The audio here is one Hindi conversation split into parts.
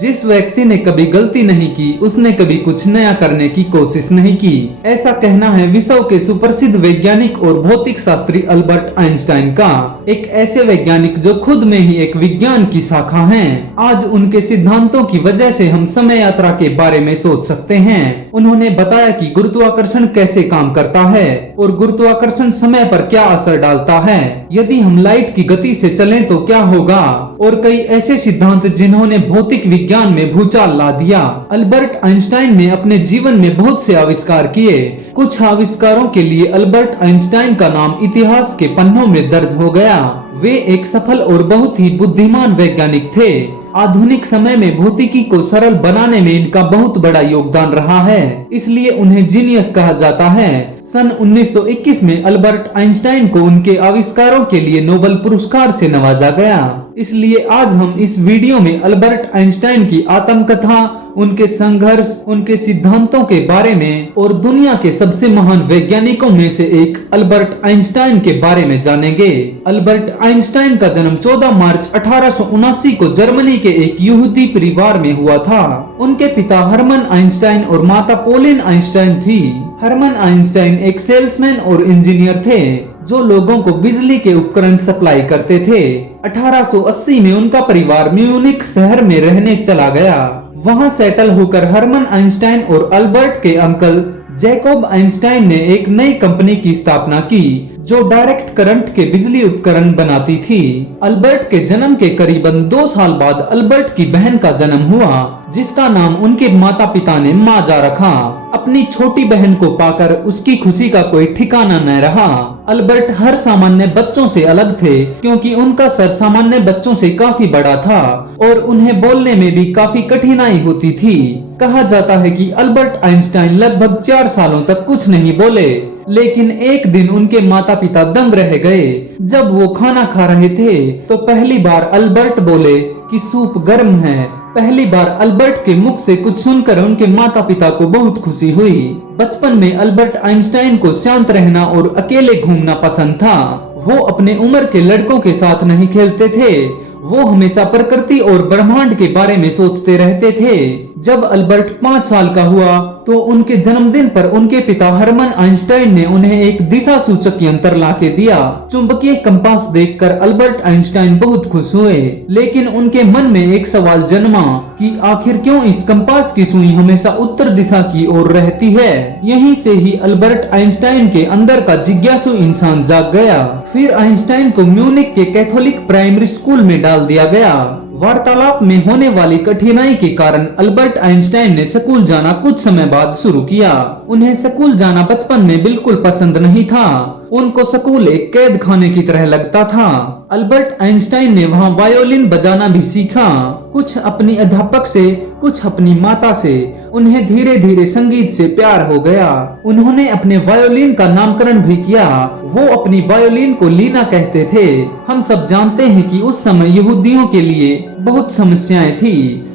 जिस व्यक्ति ने कभी गलती नहीं की उसने कभी कुछ नया करने की कोशिश नहीं की। ऐसा कहना है विश्व के सुप्रसिद्ध वैज्ञानिक और भौतिक शास्त्री अल्बर्ट आइंस्टाइन का। एक ऐसे वैज्ञानिक जो खुद में ही एक विज्ञान की शाखा हैं। आज उनके सिद्धांतों की वजह से हम समय यात्रा के बारे में सोच सकते हैं। उन्होंने बताया कि गुरुत्वाकर्षण कैसे काम करता है और गुरुत्वाकर्षण समय पर क्या असर डालता है, यदि हम लाइट की गति से चलें तो क्या होगा, और कई ऐसे सिद्धांत जिन्होंने भौतिक विज्ञान में भूचाल ला दिया। अल्बर्ट आइंस्टाइन ने अपने जीवन में बहुत से आविष्कार किए। कुछ आविष्कारों के लिए अल्बर्ट आइंस्टाइन का नाम इतिहास के पन्नों में दर्ज हो गया। वे एक सफल और बहुत ही बुद्धिमान वैज्ञानिक थे। आधुनिक समय में भौतिकी को सरल बनाने में इनका बहुत बड़ा योगदान रहा है, इसलिए उन्हें जीनियस कहा जाता है। सन 1921 में अल्बर्ट आइंस्टाइन को उनके आविष्कारों के लिए नोबेल पुरस्कार से नवाजा गया। इसलिए आज हम इस वीडियो में अल्बर्ट आइंस्टाइन की आत्मकथा, उनके संघर्ष, उनके सिद्धांतों के बारे में और दुनिया के सबसे महान वैज्ञानिकों में से एक अल्बर्ट आइंस्टाइन के बारे में जानेंगे। अल्बर्ट आइंस्टाइन का जन्म 14 मार्च 1879 को जर्मनी के एक यहूदी परिवार में हुआ था। उनके पिता हरमन आइंस्टाइन और माता पोलिन आइंस्टाइन थी। हरमन आइंस्टाइन एक सेल्समैन और इंजीनियर थे जो लोगों को बिजली के उपकरण सप्लाई करते थे। 1880 में उनका परिवार म्यूनिख शहर में रहने चला गया। वहां सेटल होकर हरमन आइंस्टाइन और अल्बर्ट के अंकल जैकोब आइंस्टाइन ने एक नई कंपनी की स्थापना की जो डायरेक्ट करंट के बिजली उपकरण बनाती थी। अल्बर्ट के जन्म के करीबन 2 साल बाद अल्बर्ट की बहन का जन्म हुआ, जिसका नाम उनके माता पिता ने माजा रखा। अपनी छोटी बहन को पाकर उसकी खुशी का कोई ठिकाना न रहा। अल्बर्ट हर सामान्य बच्चों से अलग थे क्योंकि उनका सर सामान्य बच्चों से काफी बड़ा था और उन्हें बोलने में भी काफी कठिनाई होती थी। कहा जाता है कि अल्बर्ट आइंस्टाइन लगभग 4 सालों तक कुछ नहीं बोले, लेकिन एक दिन उनके माता पिता दंग रह गए। जब वो खाना खा रहे थे तो पहली बार अल्बर्ट बोले कि सूप गर्म है। पहली बार अल्बर्ट के मुख से कुछ सुनकर उनके माता पिता को बहुत खुशी हुई। बचपन में अल्बर्ट आइंस्टाइन को शांत रहना और अकेले घूमना पसंद था। वो अपने उम्र के लड़कों के साथ नहीं खेलते थे। वो हमेशा प्रकृति और ब्रह्मांड के बारे में सोचते रहते थे। जब अल्बर्ट 5 साल का हुआ तो उनके जन्मदिन पर उनके पिता हरमन आइंस्टाइन ने उन्हें एक दिशा सूचक यंत्र लाके दिया। चुंबकीय कंपास देखकर अल्बर्ट आइंस्टाइन बहुत खुश हुए, लेकिन उनके मन में एक सवाल जन्मा कि आखिर क्यों इस कंपास की सुई हमेशा उत्तर दिशा की ओर रहती है। यहीं से ही अल्बर्ट आइंस्टाइन के अंदर का जिज्ञासु इंसान जाग गया। फिर आइंस्टाइन को म्यूनिख के कैथोलिक प्राइमरी स्कूल में डाल दिया गया। वार्तालाप में होने वाली कठिनाई के कारण अल्बर्ट आइंस्टाइन ने स्कूल जाना कुछ समय बाद शुरू किया। उन्हें स्कूल जाना बचपन में बिल्कुल पसंद नहीं था। उनको स्कूल एक कैद खाने की तरह लगता था। अल्बर्ट आइंस्टाइन ने वहां वायोलिन बजाना भी सीखा, कुछ अपनी अध्यापक से, कुछ अपनी माता से। उन्हें धीरे धीरे संगीत से प्यार हो गया। उन्होंने अपने वायोलिन का नामकरण भी किया। वो अपनी वायोलिन को लीना कहते थे। हम सब जानते हैं कि उस समय यहूदियों के लिए बहुत समस्याएं थी।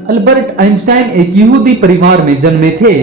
अल्बर्ट आइंस्टाइन एक यहूदी परिवार में जन्मे थे,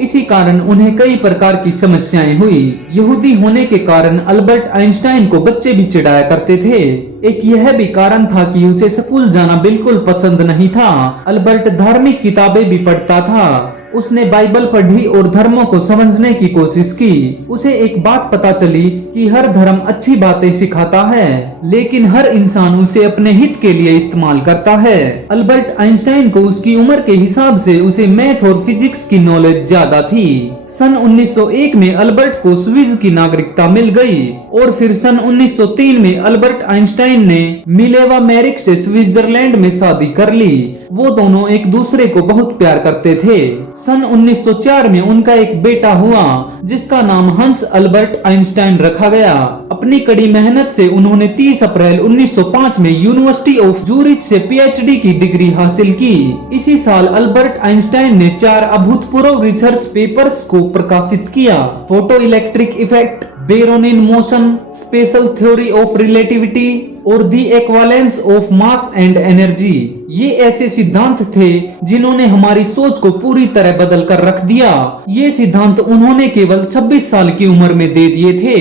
इसी कारण उन्हें कई प्रकार की समस्याएं हुई। यहूदी होने के कारण अल्बर्ट आइंस्टाइन को बच्चे भी चिढ़ाया करते थे। एक यह भी कारण था कि उसे स्कूल जाना बिल्कुल पसंद नहीं था। अल्बर्ट धार्मिक किताबें भी पढ़ता था। उसने बाइबल पढ़ी और धर्मों को समझने की कोशिश की। उसे एक बात पता चली कि हर धर्म अच्छी बातें सिखाता है, लेकिन हर इंसान उसे अपने हित के लिए इस्तेमाल करता है। अल्बर्ट आइंस्टाइन को उसकी उम्र के हिसाब से उसे मैथ और फिजिक्स की नॉलेज ज्यादा थी। सन 1901 में अल्बर्ट को स्विस की नागरिकता मिल गई और फिर सन 1903 में अल्बर्ट आइंस्टाइन ने मिलेवा मैरिक से स्विट्जरलैंड में शादी कर ली। वो दोनों एक दूसरे को बहुत प्यार करते थे। सन 1904 में उनका एक बेटा हुआ जिसका नाम हंस अल्बर्ट आइंस्टाइन रखा गया। अपनी कड़ी मेहनत से उन्होंने 30 अप्रैल 1905 में यूनिवर्सिटी ऑफ जूरिच से पीएचडी की डिग्री हासिल की। इसी साल अल्बर्ट आइंस्टाइन ने 4 अभूतपूर्व रिसर्च पेपर्स को प्रकाशित किया। Photoelectric effect, Brownian motion, special theory of relativity और the equivalence of mass and energy. ये ऐसे सिद्धांत थे जिन्होंने हमारी सोच को पूरी तरह बदल कर रख दिया। ये सिद्धांत उन्होंने केवल 26 साल की उम्र में दे दिए थे।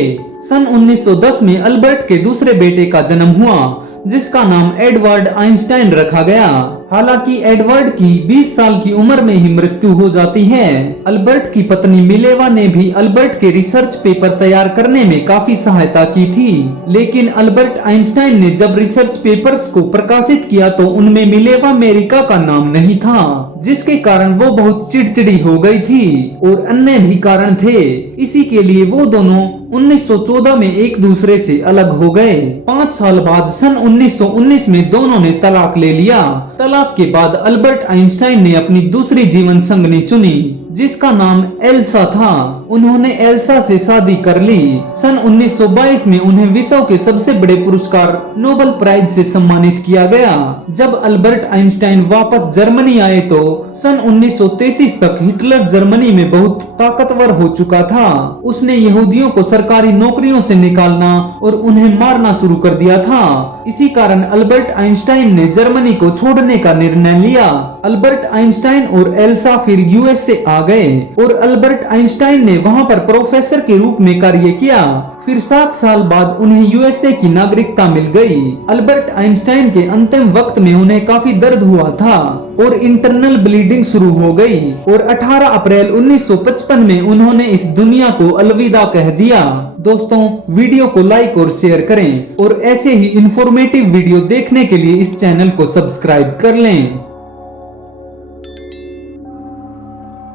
सन 1910 में अल्बर्ट के दूसरे बेटे का जन्म हुआ जिसका नाम एडवर्ड आइंस्टाइन रखा गया। हालांकि एडवर्ड की 20 साल की उम्र में ही मृत्यु हो जाती है। अल्बर्ट की पत्नी मिलेवा ने भी अल्बर्ट के रिसर्च पेपर तैयार करने में काफी सहायता की थी, लेकिन अल्बर्ट आइंस्टाइन ने जब रिसर्च पेपर्स को प्रकाशित किया तो उनमें मिलेवा अमेरिका का नाम नहीं था, जिसके कारण वो बहुत चिड़चिड़ी हो गई थी और अन्य भी कारण थे। इसी के लिए वो दोनों 1914 में एक दूसरे से अलग हो गए। 5 साल बाद सन 1919 में दोनों ने तलाक ले लिया। तलाक के बाद अल्बर्ट आइंस्टाइन ने अपनी दूसरी जीवन संगनी चुनी, जिसका नाम एल्सा था। उन्होंने एल्सा से शादी कर ली। सन 1922 में उन्हें विश्व के सबसे बड़े पुरस्कार नोबेल प्राइज से सम्मानित किया गया। जब अल्बर्ट आइंस्टाइन वापस जर्मनी आए तो सन 1933 तक हिटलर जर्मनी में बहुत ताकतवर हो चुका था। उसने यहूदियों को सरकारी नौकरियों से निकालना और उन्हें मारना शुरू कर दिया था। इसी कारण अल्बर्ट आइंस्टाइन ने जर्मनी को छोड़ने का निर्णय लिया। अल्बर्ट आइंस्टाइन और एल्सा फिर यूएसए आ गए और अल्बर्ट आइंस्टाइन ने वहां पर प्रोफेसर के रूप में कार्य किया। फिर 7 साल बाद उन्हें यूएसए की नागरिकता मिल गई। अल्बर्ट आइंस्टाइन के अंतिम वक्त में उन्हें काफी दर्द हुआ था और इंटरनल ब्लीडिंग शुरू हो गई और 18 अप्रैल 1955 में उन्होंने इस दुनिया को अलविदा कह दिया। दोस्तों, वीडियो को लाइक और शेयर करें और ऐसे ही इंफॉर्मेटिव वीडियो देखने के लिए इस चैनल को सब्सक्राइब कर लें।